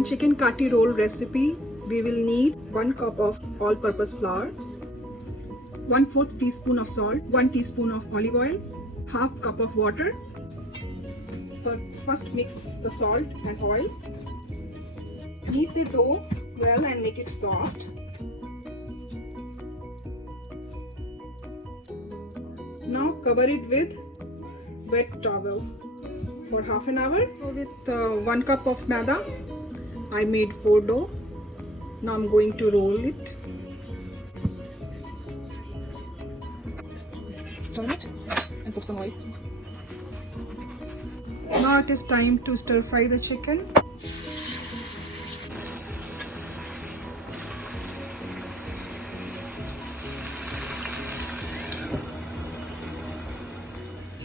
In chicken Kathi Roll recipe, we will need 1 cup of all-purpose flour, 1/4 teaspoon of salt, 1 teaspoon of olive oil, half cup of water. First mix the salt and oil. Knead the dough well and make it soft. Now cover it with wet towel for half an hour. So with 1 cup of maida, I made 4 dough. Now I'm going to roll it. Turn it and put some oil. Now it is time to stir fry the chicken.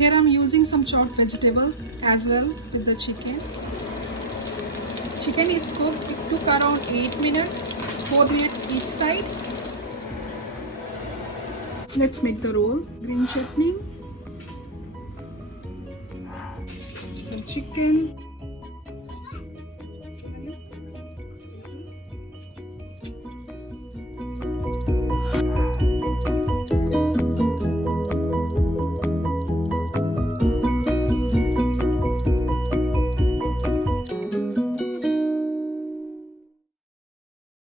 Here I'm using some chopped vegetable as well with the chicken. Chicken is cooked. It took around 8 minutes, 4 minutes each side. Let's make the roll. Green chutney, some chicken,